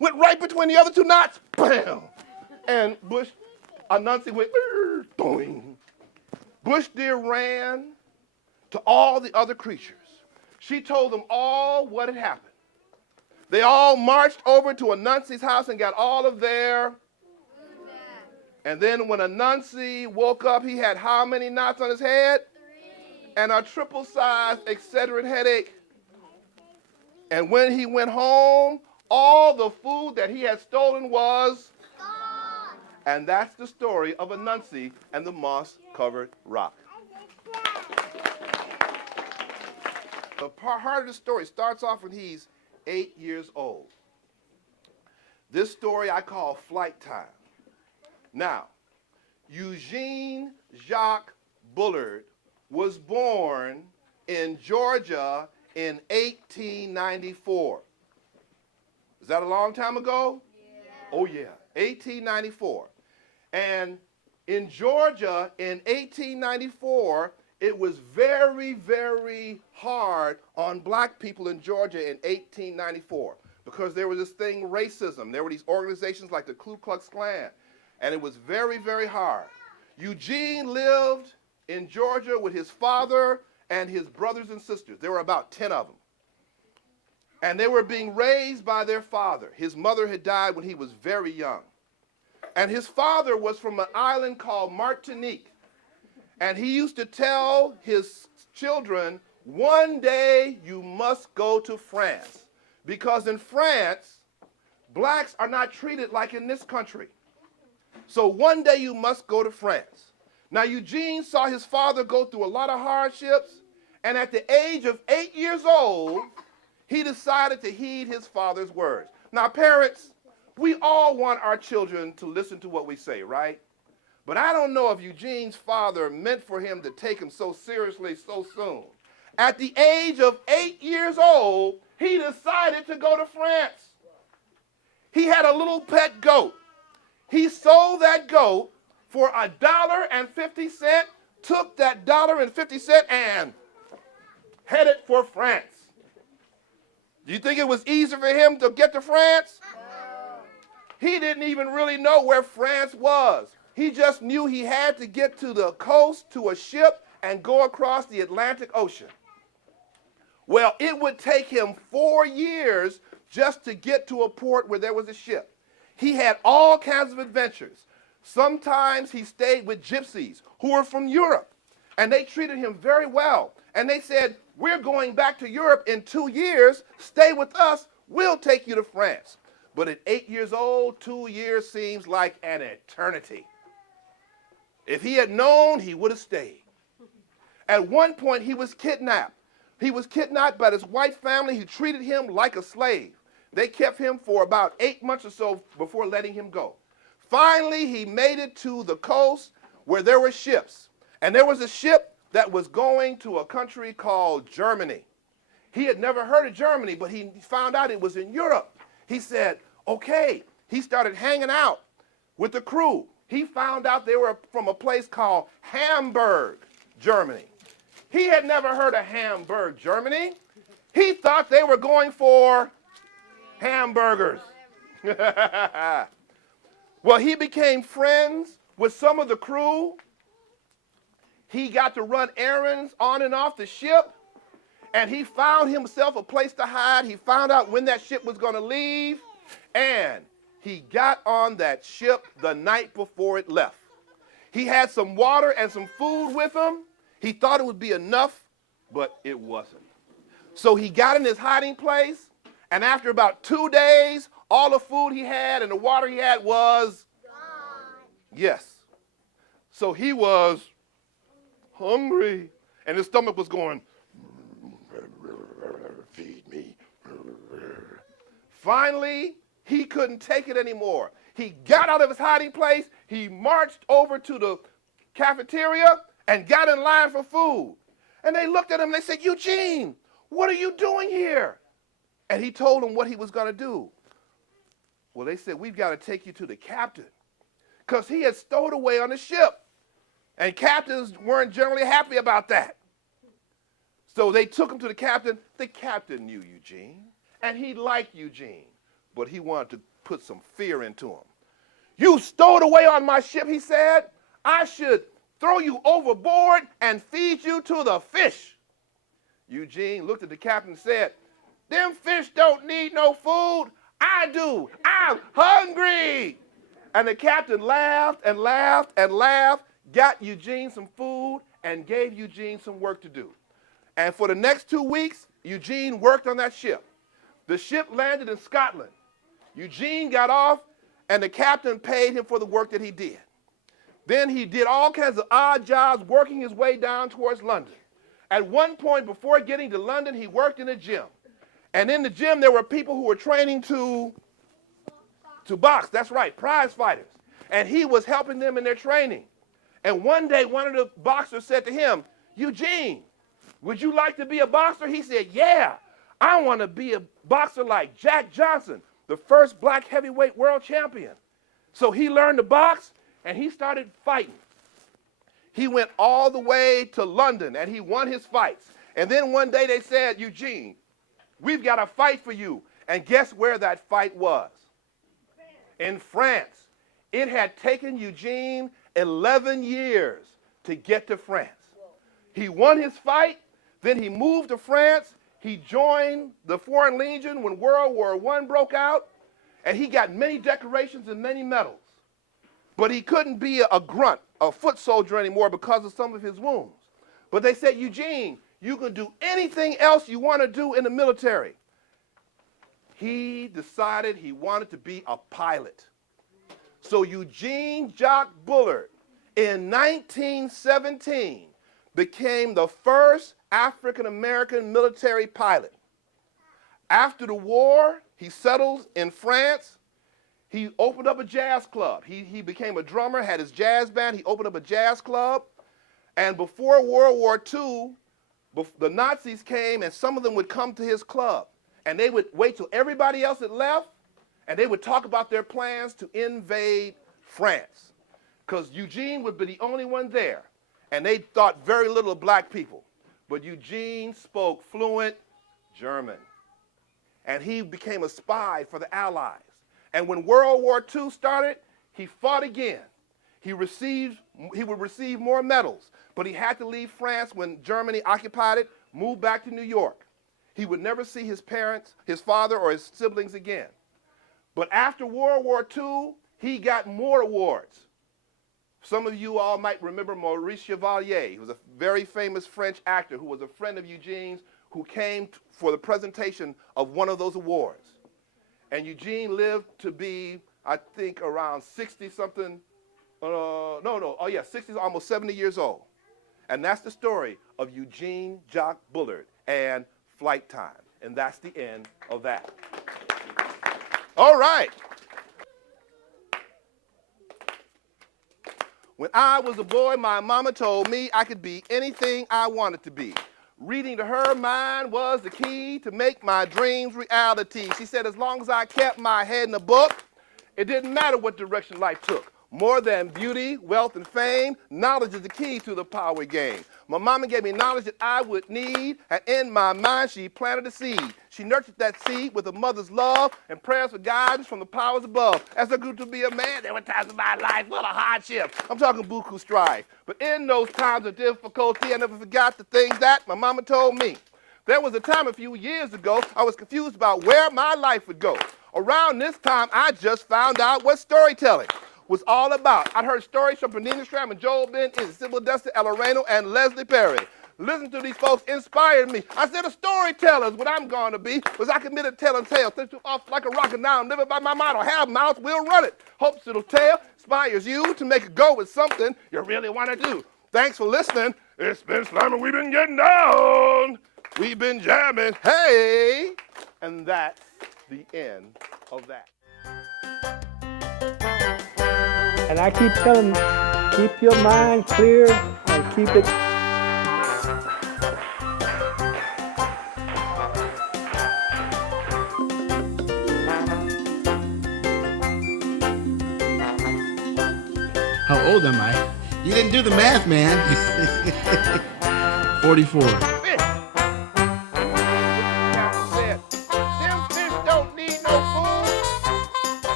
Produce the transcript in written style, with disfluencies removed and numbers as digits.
went right between the other two knots, bam. And Anansi went, doing. Bush deer ran to all the other creatures. She told them all what had happened. They all marched over to Anansi's house and got all of their. And then when Anansi woke up, he had how many knots on his head? 3. And a triple-sized Excedrin headache. And when he went home, all the food that he had stolen was gone. And that's the story of Anansi and the moss-covered rock. The heart of the story starts off when he's 8 years old. This story I call Flight Time. Now, Eugene Jacques Bullard was born in Georgia in 1894. Is that a long time ago? Yeah. Oh, yeah, 1894. And in Georgia in 1894, it was very, very hard on black people in Georgia in 1894 because there was this thing, racism. There were these organizations like the Ku Klux Klan, and it was very, very hard. Eugene lived in Georgia with his father and his brothers and sisters. There were about 10 of them. And they were being raised by their father. His mother had died when he was very young. And his father was from an island called Martinique. And he used to tell his children, one day you must go to France. Because in France, blacks are not treated like in this country. So one day you must go to France. Now Eugene saw his father go through a lot of hardships. And at the age of 8 years old, he decided to heed his father's words. Now parents, we all want our children to listen to what we say, right? But I don't know if Eugene's father meant for him to take him so seriously so soon. At the age of 8 years old, he decided to go to France. He had a little pet goat. He sold that goat for $1.50, took that $1.50 and headed for France. Do you think it was easy for him to get to France? He didn't even really know where France was. He just knew he had to get to the coast to a ship and go across the Atlantic Ocean. Well, it would take him 4 years just to get to a port where there was a ship. He had all kinds of adventures. Sometimes he stayed with gypsies who were from Europe, and they treated him very well. And they said, we're going back to Europe in 2 years. Stay with us. We'll take you to France. But at 8 years old, 2 years seems like an eternity. If he had known, he would have stayed. At one point, he was kidnapped. He was kidnapped by this white family who treated him like a slave. They kept him for about 8 months or so before letting him go. Finally, he made it to the coast where there were ships. And there was a ship that was going to a country called Germany. He had never heard of Germany, but he found out it was in Europe. He said, okay. He started hanging out with the crew. He found out they were from a place called Hamburg, Germany. He had never heard of Hamburg, Germany. He thought they were going for hamburgers. Well, he became friends with some of the crew. He got to run errands on and off the ship, and he found himself a place to hide. He found out when that ship was going to leave, and he got on that ship the night before it left. He had some water and some food with him. He thought it would be enough, but it wasn't. So he got in his hiding place, and after about 2 days, all the food he had and the water he had was gone. Yes. So he was hungry, and his stomach was going, feed me. Finally, he couldn't take it anymore. He got out of his hiding place, he marched over to the cafeteria and got in line for food. And they looked at him and they said, Eugene, what are you doing here? And he told them what he was going to do. Well, they said, we've got to take you to the captain because he had stowed away on the ship. And captains weren't generally happy about that. So they took him to the captain. The captain knew Eugene, and he liked Eugene. but he wanted to put some fear into him. You stowed away on my ship, he said. I should throw you overboard and feed you to the fish. Eugene looked at the captain and said, them fish don't need no food. I do. I'm hungry. And the captain laughed and laughed and laughed, got Eugene some food, and gave Eugene some work to do. And for the next 2 weeks, Eugene worked on that ship. The ship landed in Scotland. Eugene got off, and the captain paid him for the work that he did. Then he did all kinds of odd jobs, working his way down towards London. At one point, before getting to London, he worked in a gym. And in the gym, there were people who were training to box. That's right, prize fighters. And he was helping them in their training. And one day, one of the boxers said to him, Eugene, would you like to be a boxer? He said, yeah, I want to be a boxer like Jack Johnson, the first black heavyweight world champion. So he learned to box, and he started fighting. He went all the way to London, and he won his fights. And then one day they said, Eugene, we've got a fight for you. And guess where that fight was? In France. It had taken Eugene 11 years to get to France. He won his fight, then he moved to France. He joined the Foreign Legion when World War I broke out, and he got many decorations and many medals. But he couldn't be a grunt, a foot soldier anymore because of some of his wounds. But they said, Eugene, you can do anything else you want to do in the military. He decided he wanted to be a pilot. So Eugene Jock Bullard, in 1917, became the first African-American military pilot. After the war, he settled in France. He opened up a jazz club. He became a drummer, had his jazz band. He opened up a jazz club. And before World War II, the Nazis came, and some of them would come to his club. And they would wait till everybody else had left, and they would talk about their plans to invade France. Because Eugene would be the only one there. And they thought very little of black people. But Eugene spoke fluent German. And he became a spy for the Allies. And when World War II started, he fought again. He would receive more medals, but he had to leave France when Germany occupied it, move back to New York. He would never see his parents, his father, or his siblings again. But after World War II, he got more awards. Some of you all might remember Maurice Chevalier. He was a very famous French actor who was a friend of Eugene's, who came for the presentation of one of those awards. And Eugene lived to be, I think, around 60-something, 60, almost 70 years old. And that's the story of Eugene Jock Bullard and Flight Time. And that's the end of that. All right. When I was a boy, my mama told me I could be anything I wanted to be. Reading to her mind was the key to make my dreams reality. She said as long as I kept my head in a book, it didn't matter what direction life took. More than beauty, wealth, and fame, knowledge is the key to the power game. My mama gave me knowledge that I would need, and in my mind she planted a seed. She nurtured that seed with a mother's love and prayers for guidance from the powers above. As I grew to be a man, there were times in my life full of hardship. I'm talking buku strife. But in those times of difficulty, I never forgot the things that my mama told me. There was a time a few years ago, I was confused about where my life would go. Around this time, I just found out what storytelling was all about. I'd heard stories from Pernina Stram and Joel Ben, Sybil Dustin, Ella Reno, and Leslie Perry. Listening to these folks inspired me. I said, a storyteller is what I'm going to be, was I committed telling tales. Things off like a rocket now. I'm living by my motto. Have mouth, we'll run it. Hopes it'll tell, inspires you to make a go with something you really want to do. Thanks for listening. It's been slamming. We've been getting down. We've been jamming. Hey. And that's the end of that. And I keep telling them, keep your mind clear and keep it. How old am I? You didn't do the math, man. 44.